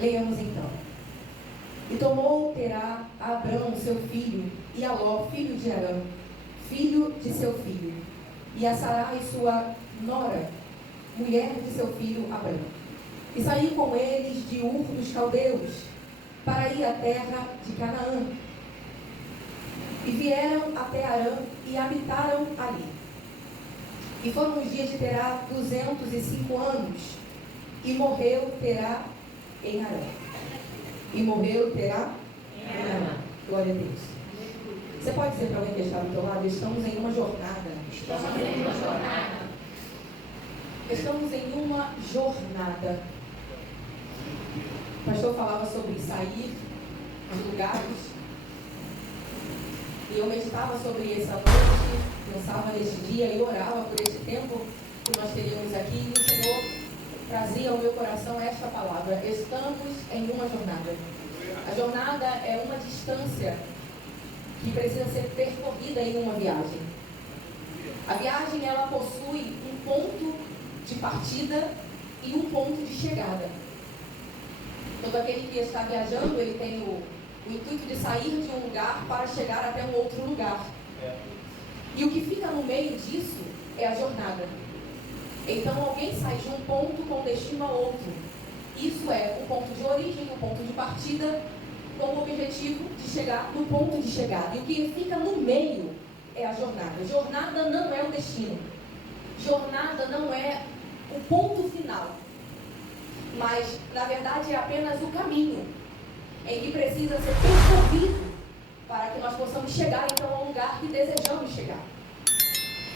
Leiamos então. E tomou Terá a Abrão, seu filho, e a Ló, filho de Arã, filho de seu filho, e a Sarai, sua nora, mulher de seu filho Abrão. E saiu com eles de Ur dos Caldeus, para ir à terra de Canaã. E vieram até Arã e habitaram ali. E foram os dias de Terá 205 anos, e morreu Terá em Arã. E morreu Terá em Arã. Glória a Deus. Você pode dizer para alguém que está do teu lado: estamos em uma jornada. Estamos em uma jornada. Estamos em uma jornada. O pastor falava sobre sair dos lugares. E eu meditava sobre essa noite, pensava neste dia e orava por este tempo que nós teríamos aqui. E o Senhor trazia ao meu coração esta palavra: estamos em uma jornada. A jornada é uma distância que precisa ser percorrida em uma viagem. A viagem, ela possui um ponto de partida e um ponto de chegada. Todo aquele que está viajando, ele tem o intuito de sair de um lugar para chegar até um outro lugar. E o que fica no meio disso é a jornada. Então alguém sai de um ponto com destino a outro. Isso é o ponto de origem, o ponto de partida, com o objetivo de chegar no ponto de chegada. E o que fica no meio é a jornada. Jornada não é o destino. Jornada não é o ponto final. Mas, na verdade, é apenas o caminho em que precisa ser percorrido para que nós possamos chegar, então, ao lugar que desejamos chegar.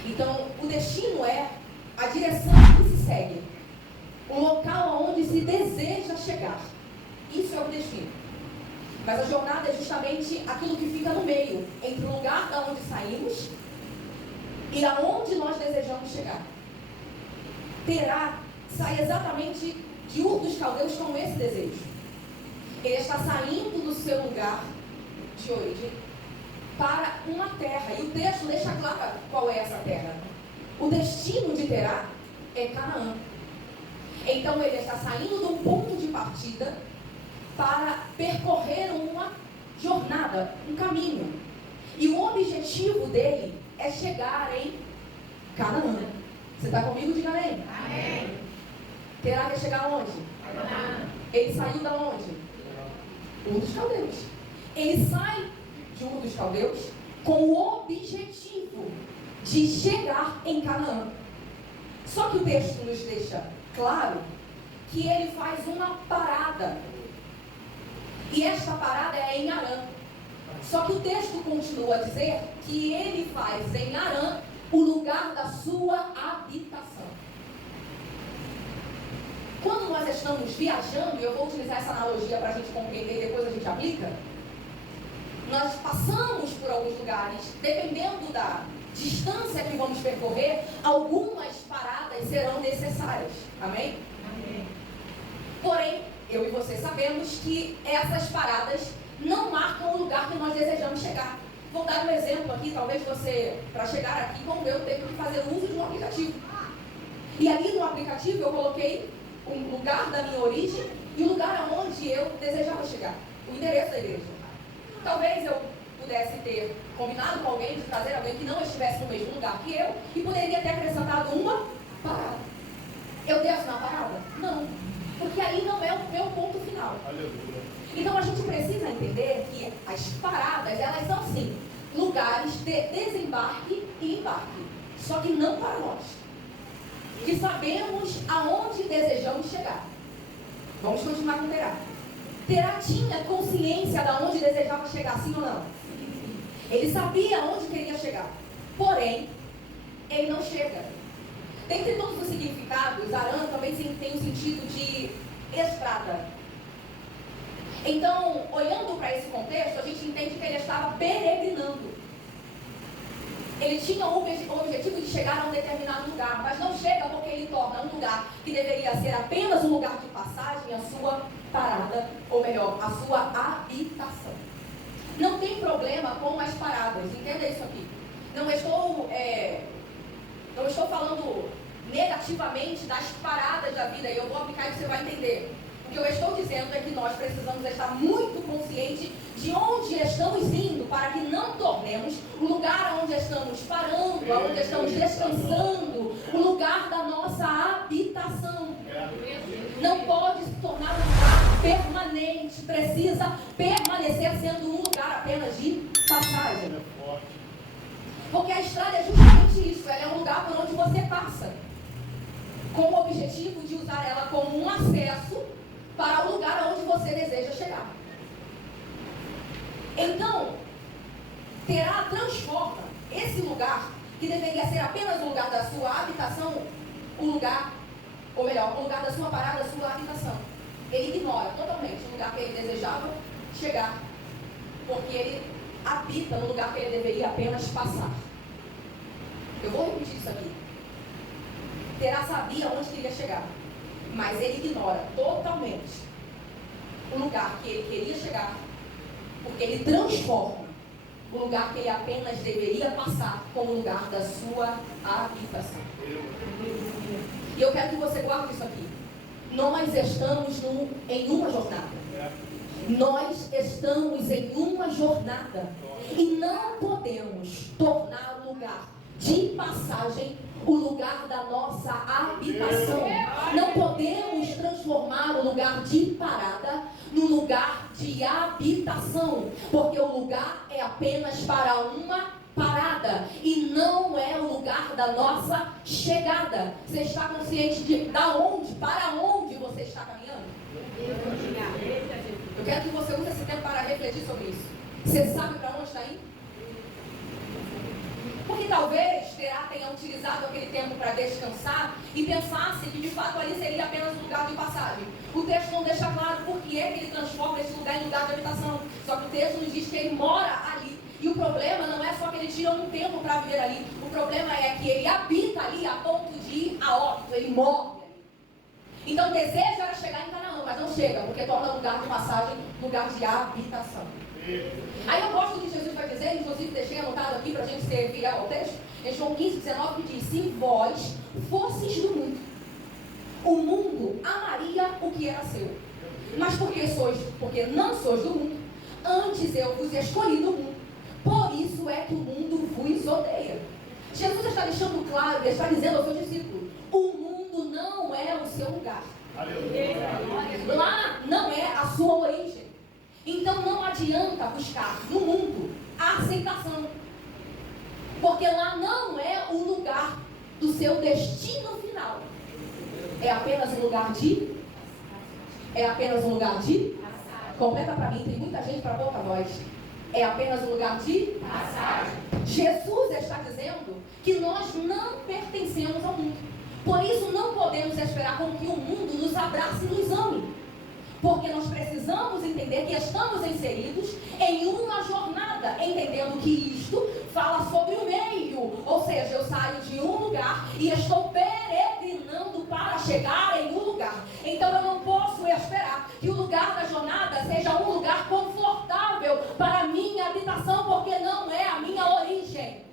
Então, o destino é a direção que se segue, o local onde se deseja chegar. Isso é o destino. Mas a jornada é justamente aquilo que fica no meio, entre o lugar da onde saímos e aonde nós desejamos chegar. Terá sai exatamente de Ur dos Caldeus com esse desejo. Ele está saindo do seu lugar de origem para uma terra. E o texto deixa claro qual é essa terra. O destino de Terá é Canaã. Então ele está saindo de um ponto de partida para percorrer uma jornada, um caminho. E o objetivo dele é chegar em Canaã. Você está comigo? Diga amém. Amém. Terá que chegar aonde? Canaã. Ele saiu da onde? Ur dos Caldeus. Ele sai de Ur dos Caldeus com o objetivo de chegar em Canaã. Só que o texto nos deixa claro que ele faz uma parada. E esta parada é em Arã. Só que o texto continua a dizer que ele faz em Arã o lugar da sua habitação. Quando nós estamos viajando, e eu vou utilizar essa analogia para a gente compreender e depois a gente aplica, nós passamos por alguns lugares, dependendo da distância que vamos percorrer, algumas paradas serão necessárias. Amém? Amém. Porém, eu e você sabemos que essas paradas não marcam o lugar que nós desejamos chegar. Vou dar um exemplo aqui, talvez você, para chegar aqui, como eu, tenho que fazer uso de um aplicativo. E ali no aplicativo eu coloquei o lugar da minha origem e o lugar aonde eu desejava chegar, o endereço da igreja. Talvez eu pudesse ter combinado com alguém de trazer alguém que não estivesse no mesmo lugar que eu e poderia ter acrescentado uma parada. Eu desço na parada? Não, porque aí não é o meu ponto final. Então a gente precisa entender que as paradas, elas são sim lugares de desembarque e embarque, só que não para nós, que sabemos aonde desejamos chegar. Vamos continuar com Terá. Terá tinha consciência de onde desejava chegar, sim ou não? Ele sabia aonde queria chegar, porém ele não chega. Dentre todos os significados, Arã também tem o sentido de estrada. Então, olhando para esse contexto, a gente entende que ele estava peregrinando. Ele tinha o objetivo de chegar a um determinado lugar, mas não chega porque ele torna um lugar que deveria ser apenas um lugar de passagem a sua parada, ou melhor, a sua habitação. Não tem problema com as paradas, entenda isso aqui. Não estou falando negativamente das paradas da vida, e eu vou aplicar e você vai entender. O que eu estou dizendo é que nós precisamos estar muito conscientes de onde estamos indo, para que não tornemos o lugar onde estamos parando, onde estamos descansando, o lugar da nossa habitação. Não pode se tornar um lugar permanente, precisa permanecer sendo um lugar apenas de passagem. Porque a estrada é justamente isso, ela é um lugar por onde você passa, com o objetivo de usar ela como um acesso para o lugar onde você deseja chegar. Então, transforma esse lugar, que deveria ser apenas o lugar da sua habitação, o lugar da sua parada, da sua habitação. Ele ignora totalmente o lugar que ele desejava chegar, porque ele habita no lugar que ele deveria apenas passar. Eu vou repetir isso aqui. Terá sabia onde queria chegar, mas ele ignora totalmente o lugar que ele queria chegar, porque ele transforma o lugar que ele apenas deveria passar como lugar da sua habitação. E eu quero que você guarde isso aqui. Nós estamos em uma jornada. Nós estamos em uma jornada. E não podemos tornar o lugar de passagem o lugar da nossa habitação. Não podemos transformar o lugar de parada no lugar de habitação, porque o lugar é apenas para uma parada e não é o lugar da nossa chegada. Você está consciente para onde você está caminhando? Eu quero que você use esse tempo para refletir sobre isso. Você sabe para onde está indo? Porque talvez tenha utilizado aquele tempo para descansar e pensasse que de fato ali seria apenas um lugar de passagem. O texto não deixa claro por que é que ele transforma esse lugar em lugar de habitação. Só que o texto nos diz que ele mora ali. E o problema não é só que ele tira um tempo para viver ali. O problema é que ele habita ali a ponto de ir a óbito. Ele morre ali. Então o desejo era chegar em Canaã, mas não chega, porque torna lugar de passagem, lugar de habitação. Aí eu gosto do que Jesus vai dizer, inclusive deixei anotado aqui para a gente ser fiel ao texto, em João 15:19, que diz: se vós fosseis do mundo, o mundo amaria o que era seu. Mas porque não sois do mundo, antes eu vos escolhi do mundo, por isso é que o mundo vos odeia. Jesus está deixando claro, ele está dizendo aos seus discípulos: o mundo não é o seu lugar. Lá não é a sua origem. Então não adianta buscar no mundo a aceitação, porque lá não é o lugar do seu destino final. É apenas um lugar de completa para mim, tem muita gente para pouca voz. É apenas um lugar de passagem. Jesus está dizendo que nós não pertencemos ao mundo. Por isso não podemos esperar com que o mundo nos abrace e nos ame. Porque nós precisamos entender que estamos inseridos em uma jornada, entendendo que isto fala sobre o meio. Ou seja, eu saio de um lugar e estou peregrinando para chegar em um lugar. Então eu não posso esperar que o lugar da jornada seja um lugar confortável para a minha habitação, porque não é a minha origem.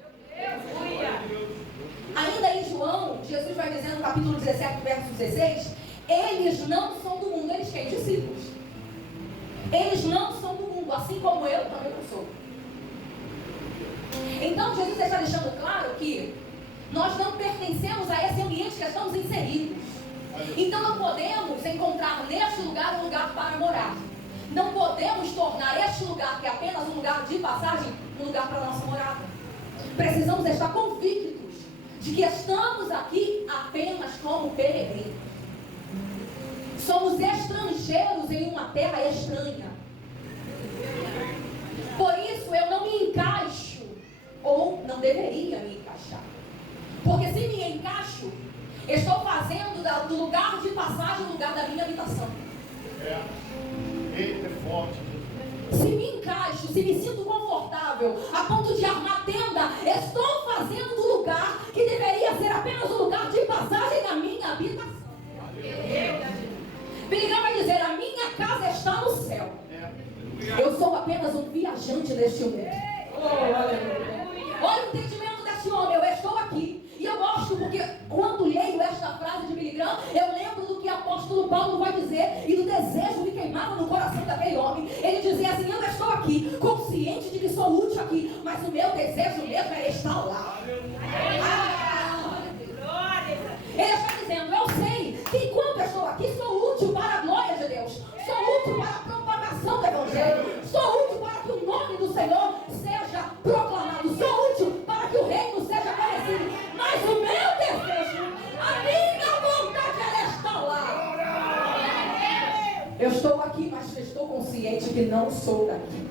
Ainda em João, Jesus vai dizer no capítulo 17, verso 16... eles não são do mundo, eles têm discípulos. Eles não são do mundo, assim como eu também não sou. Então Jesus está deixando claro que nós não pertencemos a esse ambiente que estamos inseridos. Então não podemos encontrar neste lugar um lugar para morar. Não podemos tornar este lugar, que é apenas um lugar de passagem, um lugar para a nossa morada. Precisamos estar convictos de que estamos aqui apenas como peregrinos. Somos estrangeiros em uma terra estranha. Por isso eu não me encaixo, ou não deveria me encaixar. Porque se me encaixo, estou fazendo do lugar de passagem o lugar da minha habitação. Eita, é forte. Se me encaixo, se me sinto confortável, a ponto de armar tenda, estou fazendo do lugar que deveria ser apenas um lugar de passagem da minha habitação. Billy vai dizer: a minha casa está no céu. Eu sou apenas um viajante neste mundo. Olha o entendimento desse homem. Eu estou aqui. E eu gosto porque quando leio esta frase de Billy Graham, eu lembro do que o apóstolo apóstolo Paulo vai dizer, e do desejo que queimava no coração daquele homem, ele dizia assim: eu estou aqui, consciente de que sou útil aqui, mas o meu desejo mesmo é estar lá. Ele está dizendo: eu sei que enquanto eu estou aqui, sou útil para a glória de Deus, sou útil para a propagação do Evangelho, sou útil para que o nome do Senhor seja proclamado, sou útil para que o reino seja conhecido, mas o meu desejo, a minha vontade é estar lá. Eu estou aqui, mas estou consciente que não sou daqui.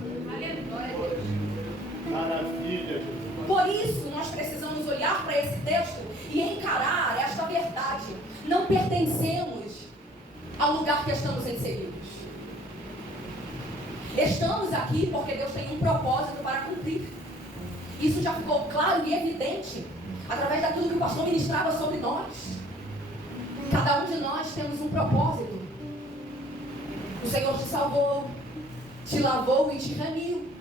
Maravilha. Por isso nós precisamos olhar para esse texto e encarar esta verdade. Não pertencemos ao lugar que estamos inseridos. Estamos aqui porque Deus tem um propósito para cumprir. Isso já ficou claro e evidente através daquilo que o pastor ministrava sobre nós. Cada um de nós temos um propósito. O Senhor te salvou, te lavou e te remiu.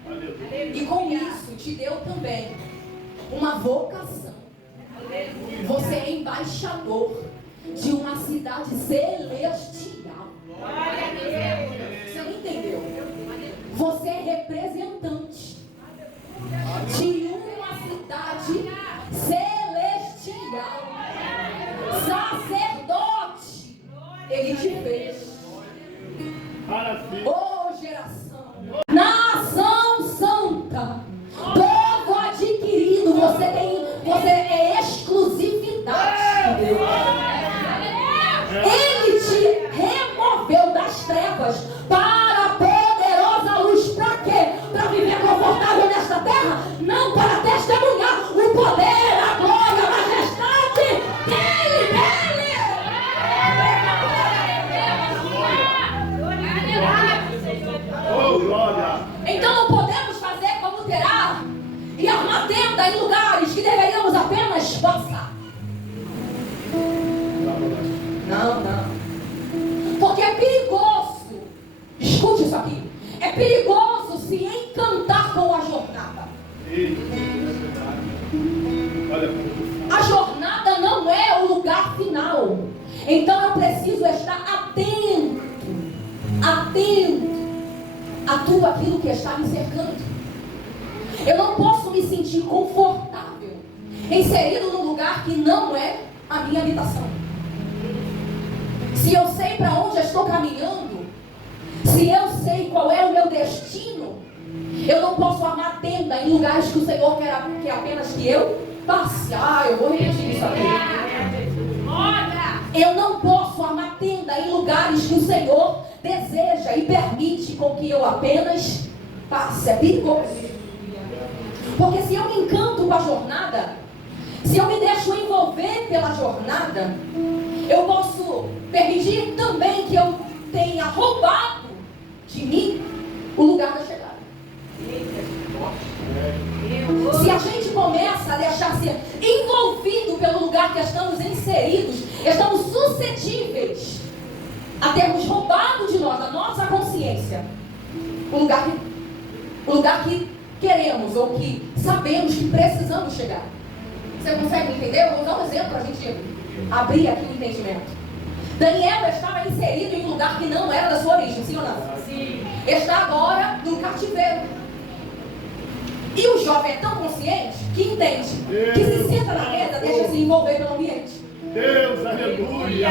E com isso te deu também uma vocação. Você é embaixador de uma cidade celestial. Você não entendeu? Você é representante de uma cidade celestial. Sacerdote. Ele te fez. Ô geração, nação santa, povo adquirido. Você é exclusividade de Deus. Ele te removeu das trevas para a poderosa luz. Para quê? Para viver confortável nesta terra? Não, para testemunhar o poder, a glória, a majestade dele. Então não podemos fazer como Terá e armar tenda em lugares que deveríamos apenas passar. Não. Porque é perigoso. Escute isso aqui. É perigoso se encantar com a jornada. A jornada não é o lugar final. Então eu preciso estar atento a tudo aquilo que está me cercando. Eu não posso me sentir confortável inserido num lugar que não é a minha habitação. Se eu sei para onde eu estou caminhando, se eu sei qual é o meu destino, eu não posso armar tenda em lugares que o Senhor quer apenas que eu passe. Eu vou repetir isso aqui. Eu não posso armar tenda em lugares que o Senhor deseja e permite com que eu apenas passe. É perigoso. Porque se eu me encanto com a jornada, se eu me deixo envolver pela jornada, eu posso permitir também que eu tenha roubado de mim o lugar da chegada. Se a gente começa a deixar ser envolvido pelo lugar que estamos inseridos, estamos suscetíveis a termos roubado de nós, da nossa consciência, o lugar que queremos ou que sabemos que precisamos chegar. Você consegue entender? Eu vou dar um exemplo para a gente abrir aqui o entendimento. Daniel estava inserido em um lugar que não era da sua origem, sim ou não? Sim. Está agora no cativeiro. E o jovem é tão consciente que entende que se senta na mesa, deixa se envolver pelo ambiente. Deus, aleluia!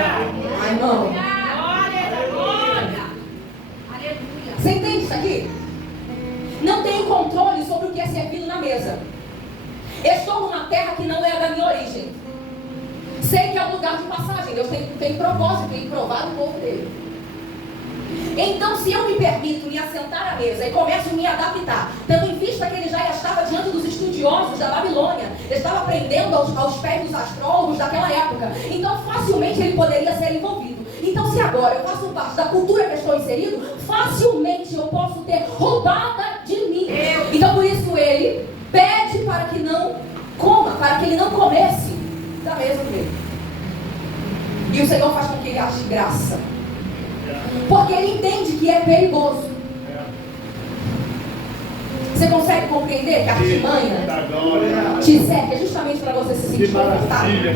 Ai, irmão. Você entende isso aqui? Não tenho controle sobre o que é servido na mesa. Estou numa terra que não é da minha origem. Sei que é um lugar de passagem. Deus tem propósito, tem provado o povo dele. Então, se eu me permito me assentar à mesa e começo a me adaptar, tendo em vista que ele já estava diante dos estudiosos da Babilônia, estava aprendendo aos pés dos astrólogos daquela época, então facilmente ele poderia ser envolvido. Então, se agora eu faço parte da cultura que estou inserido, facilmente eu posso ter roubada de mim. Então, por isso ele pede para que não coma, para que ele não comesse da mesa dele. E o Senhor faz com que ele ache graça. Porque ele entende que é perigoso. Você consegue compreender que a artimanha te serve justamente para você se sentir confortável?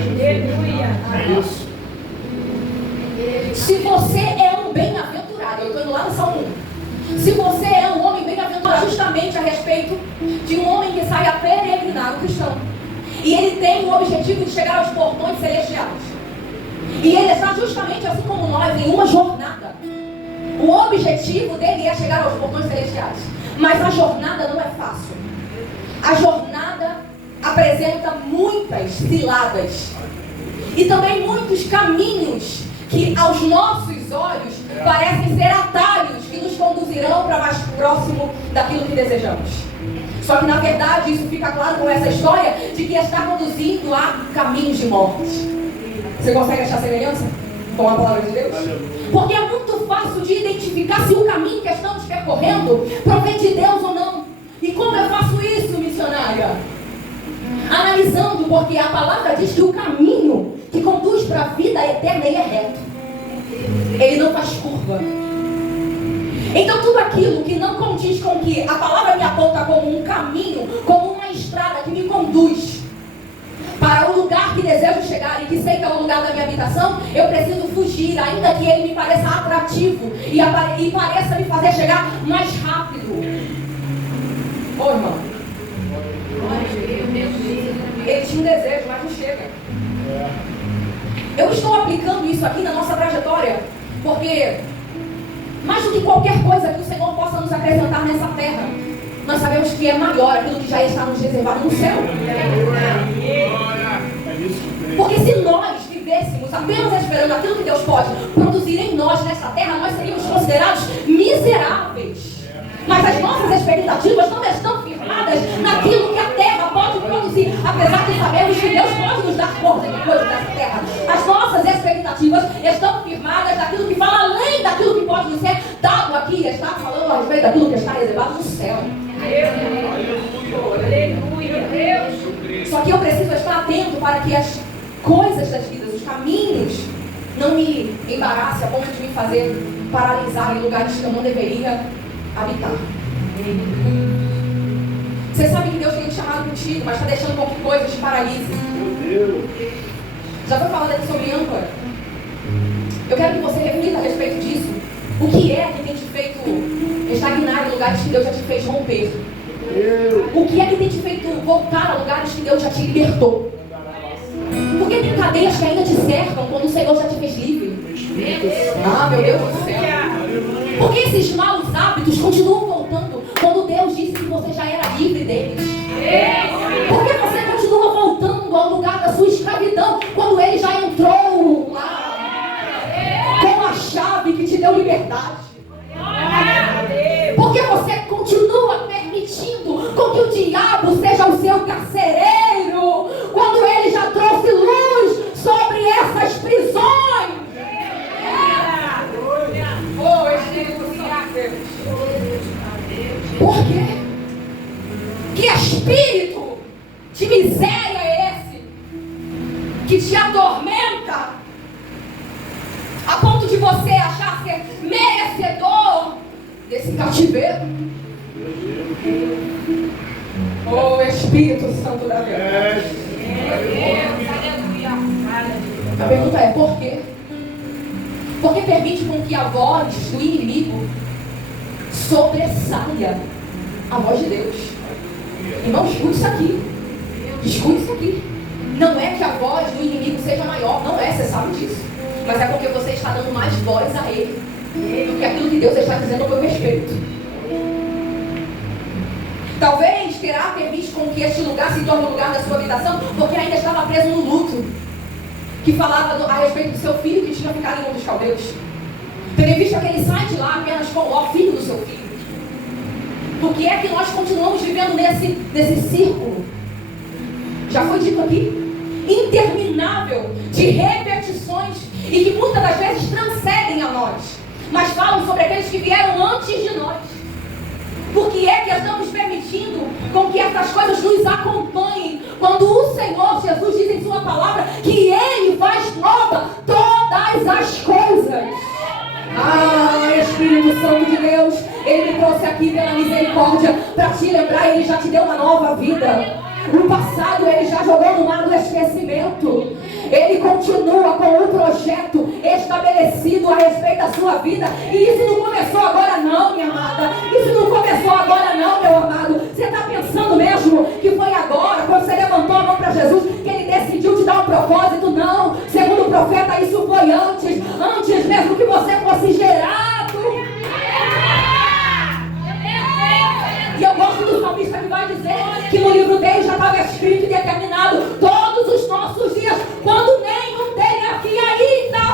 É isso. Se você é um bem-aventurado, eu estou indo lá no Salmo 1. Se você é um homem bem-aventurado, justamente a respeito de um homem que sai a peregrinar, o cristão. E ele tem o objetivo de chegar aos portões celestiais. E ele está justamente assim como nós, em uma jornada. O objetivo dele é chegar aos portões celestiais. Mas a jornada não é fácil. A jornada apresenta muitas ciladas. E também muitos caminhos que aos nossos olhos parecem ser atalhos que nos conduzirão para mais próximo daquilo que desejamos. Só que na verdade isso fica claro com essa história de que está conduzindo a caminhos de morte. Você consegue achar semelhança com a palavra de Deus? Porque é muito fácil de identificar se o caminho que estamos percorrendo provém de Deus ou não. E como eu faço isso, missionária? Analisando, porque a palavra diz que o caminho que conduz para a vida eterna ele é reto. Ele não faz curva. Então tudo aquilo que não condiz com que a palavra me aponta como um caminho, como uma estrada que me conduz para o lugar que desejo chegar e que sei que é o lugar da minha habitação, eu preciso fugir, ainda que ele me pareça atrativo e pareça me fazer chegar mais rápido. Ô irmão, ele tinha um desejo, mas não chega. Eu estou aplicando isso aqui na nossa trajetória, porque mais do que qualquer coisa que o Senhor possa nos acrescentar nessa terra, nós sabemos que é maior aquilo que já está nos reservado no céu. Porque se nós vivêssemos apenas esperando aquilo que Deus pode produzir em nós nessa terra, nós seríamos considerados miseráveis. Mas as nossas expectativas não estão firmadas naquilo que a terra pode produzir, apesar de sabermos que Deus pode nos dar coisas dessa terra. As nossas expectativas estão firmadas naquilo que fala além daquilo que pode nos ser dado aqui. Está falando a respeito daquilo que está reservado no céu. Só que eu preciso estar atento para que as coisas das vidas, os caminhos, não me embaraçem a ponto de me fazer paralisar em lugares que eu não deveria habitar. Você sabe que Deus tem te chamado contigo, mas está deixando qualquer coisa te paralise. Já foi falado aqui sobre âncora. Eu quero que você reflita a respeito disso. O que é que tem te feito estagnar em lugares que Deus já te fez romper? O que é que tem te feito voltar a lugares que Deus já te libertou? Por que tem cadeias que ainda te cercam quando o Senhor já te fez livre? Ah, meu Deus do céu. Por que esses maus hábitos continuam voltando quando Deus disse que você já era livre deles? Por que você continua voltando ao lugar da sua escravidão quando Ele já entrou lá com a chave que te deu liberdade? Por que você continua permitindo com que o diabo seja o seu carcereiro quando Ele já trouxe luz sobre essas prisões? Oh, Espírito Santo. Por quê? Que espírito de miséria é esse que te atormenta a ponto de você achar ser merecedor desse cativeiro? Oh, Espírito Santo da verdade. A pergunta é: por quê? Por que permite com que a voz do inimigo sobressaia a voz de Deus? Irmão, escute isso aqui. Escute isso aqui. Não é que a voz do inimigo seja maior, não é, você sabe disso. Mas é porque você está dando mais voz a ele do que aquilo que Deus está dizendo ao meu respeito. Talvez terá permitido com que este lugar se torne o lugar da sua habitação, porque ainda estava preso no luto que falava a respeito do seu filho que tinha ficado em um dos caldeus. Tendo visto aquele sai de lá apenas com o filho do seu filho. Por que é que nós continuamos vivendo nesse círculo? Já foi dito aqui, interminável, de repetições e que muitas das vezes transcendem a nós, mas falam sobre aqueles que vieram antes de nós. Por que é que estamos permitindo com que essas coisas nos acompanhem quando o Senhor Jesus diz em sua palavra que Ele faz nova todas as coisas? Ah, Espírito Santo de Deus, Ele me trouxe aqui pela misericórdia para te lembrar, Ele já te deu uma nova vida. O passado ele já jogou no mar do esquecimento. Ele continua com o projeto estabelecido a respeito da sua vida. E isso não começou agora não, minha amada. Isso não começou agora não, meu amado. Você está pensando mesmo que foi agora, quando você levantou a mão para Jesus, que ele decidiu te dar um propósito? Não. Segundo o profeta, isso foi antes mesmo que você fosse gerado. E eu gosto do salmista que vai dizer que no livro dele já estava escrito e determinado todos os nossos dias, quando nenhum dele havia ainda.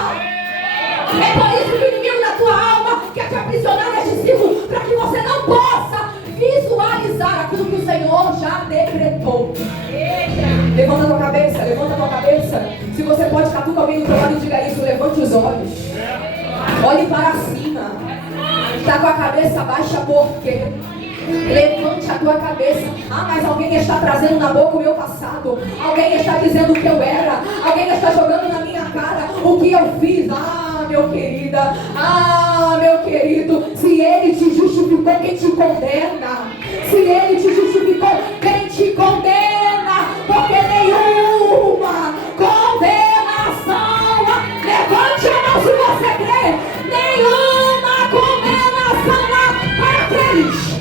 É por isso que o inimigo da tua alma quer te aprisionar neste ciclo, para que você não possa visualizar aquilo que o Senhor já decretou. Levanta a tua cabeça, levanta a tua cabeça. Se você pode estar com alguém do teu lado e diga isso, levante os olhos. Olhe para cima. Está com a cabeça baixa por quê? Levante a tua cabeça. Ah, mas alguém está trazendo na boca o meu passado. Alguém está dizendo o que eu era. Alguém está jogando na minha cara o que eu fiz. Ah, meu querida. Ah, meu querido. Se ele te justificou, quem te condena? Se ele te justificou, quem te condena? Porque nenhuma condenação. Levante a mão se você crê. Nenhuma condenação para aqueles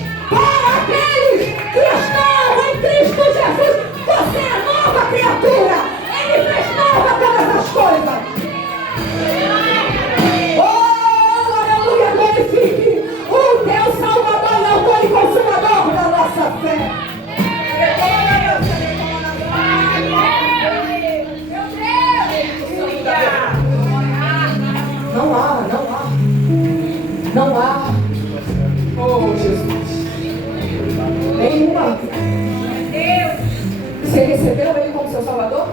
que estão em Cristo Jesus. Você é nova criatura. Ele fez nova todas as coisas. Oh, aleluia, glorifique o teu Salvador e autor e consumador da nossa fé. Não há. Oh, Jesus. Nenhuma. Você recebeu ele como seu Salvador?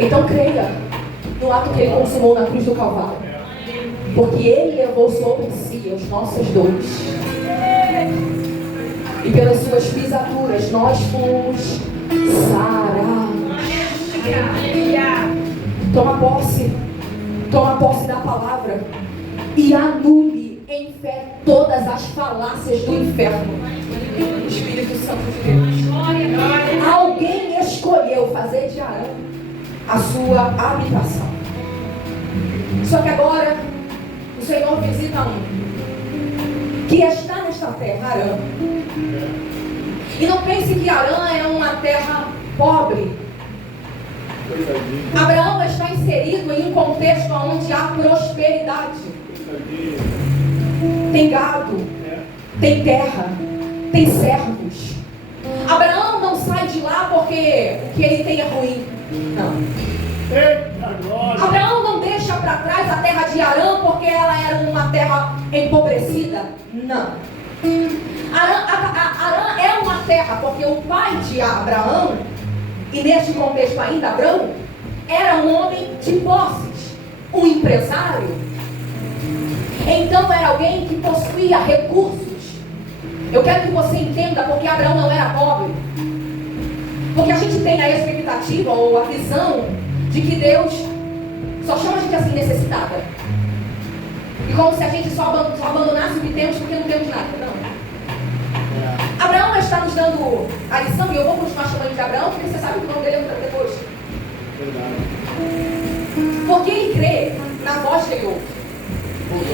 Então creia no ato que ele consumou na cruz do Calvário. Porque ele levou sobre si as nossas dores. E pelas suas pisaduras nós fomos sarados. Toma posse da palavra. E anule em fé todas as falácias do inferno. Espírito Santo de Deus. Alguém escolheu fazer de Arã a sua habitação. Só que agora o Senhor visita um que está nesta terra, Arã. E não pense que Arã é uma terra pobre. Abraão está inserido em um contexto onde há prosperidade. Tem gado, tem terra, tem servos. Abraão não sai de lá porque o que ele tem é ruim. Não. Abraão não deixa para trás a terra de Arã porque ela era uma terra empobrecida. Não. Arã é uma terra porque o pai de Abraão, e neste contexto ainda Abraão, era um homem de posses, um empresário. Então era alguém que possuía recursos. Eu quero que você entenda porque Abraão não era pobre. Porque a gente tem a expectativa ou a visão de que Deus só chama a gente assim necessitada. E como se a gente só abandonasse o que temos porque não temos nada. Não. Abraão está nos dando a lição, e eu vou continuar chamando de Abraão, porque você sabe que o nome dele é depois. Porque ele crê na voz que ele ouve.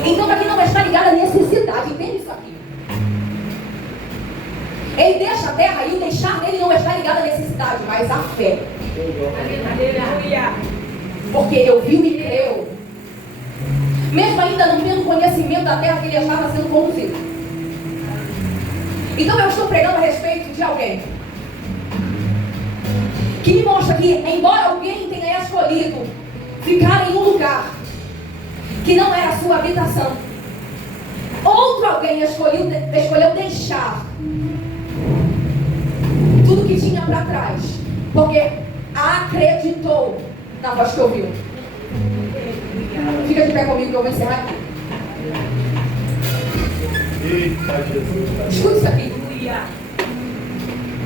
Então, para quem não está ligado à necessidade, entende isso aqui? Ele deixa a terra e o deixar dele não está ligado à necessidade, mas à fé. Porque ele ouviu e creu. Mesmo ainda não tendo conhecimento da terra que ele estava sendo conduzido. Então eu estou pregando a respeito de alguém que me mostra que, embora alguém tenha escolhido ficar em um lugar que não era a sua habitação, outro alguém escolheu deixar tudo que tinha para trás, porque acreditou na voz que ouviu. Fica de pé comigo que eu vou encerrar aqui. Escuta isso aqui.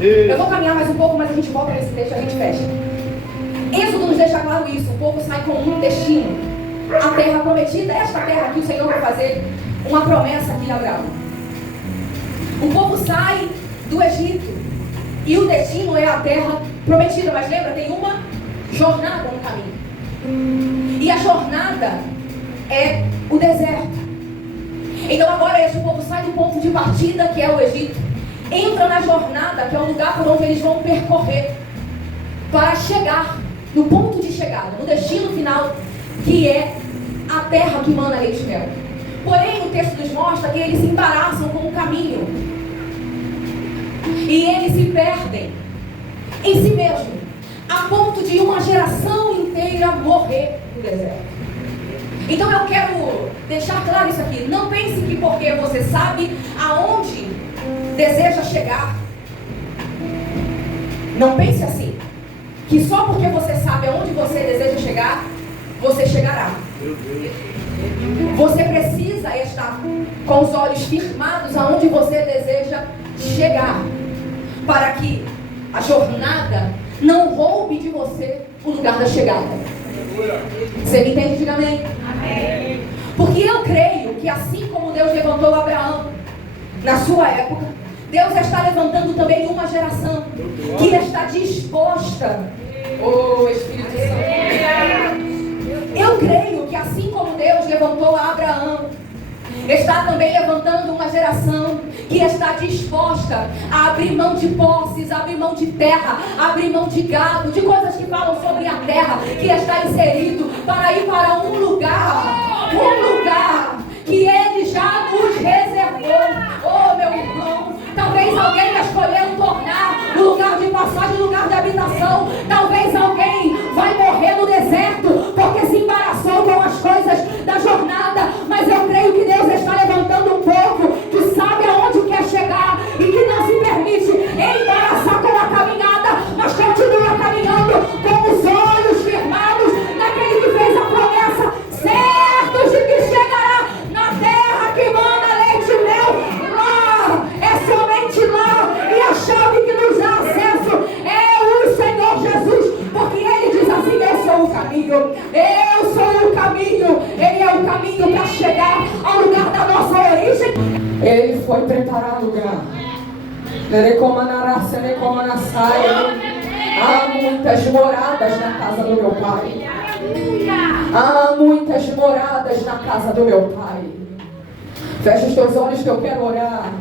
Eu vou caminhar mais um pouco, mas a gente volta nesse texto e a gente fecha. Êxodo nos deixa claro isso. O povo sai com um destino. A terra prometida, esta terra que o Senhor vai fazer uma promessa aqui a Abraão. O povo sai do Egito. E o destino é a terra prometida. Mas lembra, tem uma jornada no caminho. E a jornada é o deserto. Então agora esse povo sai do ponto de partida, que é o Egito, entra na jornada, que é o lugar por onde eles vão percorrer, para chegar no ponto de chegada, no destino final, que é a terra que mana leite e mel. Porém, o texto nos mostra que eles se embaraçam com o caminho. E eles se perdem em si mesmo, a ponto de uma geração inteira morrer no deserto. Então eu quero deixar claro isso aqui. Não pense que porque você sabe aonde deseja chegar, não pense assim, que só porque você sabe aonde você deseja chegar, você chegará. Você precisa estar com os olhos firmados aonde você deseja chegar, para que a jornada não roube de você o lugar da chegada. Você me entende? Diga amém. Amém. Porque eu creio que assim como Deus levantou Abraão na sua época, Deus está levantando também uma geração que está disposta. Oh, Espírito Santo. Eu creio que assim como Deus levantou Abraão, está também levantando uma geração que está disposta a abrir mão de posses, abrir mão de terra, abrir mão de gado, de coisas que falam sobre a terra, que está inserido para ir para um lugar que Ele já nos reservou. Oh, meu irmão, talvez alguém escolheu tornar lugar de passagem, lugar de habitação. Talvez alguém vai morrer no deserto porque se embaraçou com as coisas da jornada. Mas eu creio que Deus está levantando um povo que sabe aonde quer chegar e que não se permite embaraçar com a caminhada, mas continua caminhando com os olhos firmados naquele que fez a promessa, certos de que chegará na terra que mana leite e mel. Lá, é somente lá, e a chave que nos dá acesso é o Senhor Jesus, porque Ele diz assim: eu sou o caminho, eu sou o caminho. Ele é o caminho para chegar ao lugar da nossa origem. Ele foi preparar lugar. Há muitas moradas na casa do meu Pai. Há muitas moradas na casa do meu Pai. Fecha os teus olhos que eu quero orar.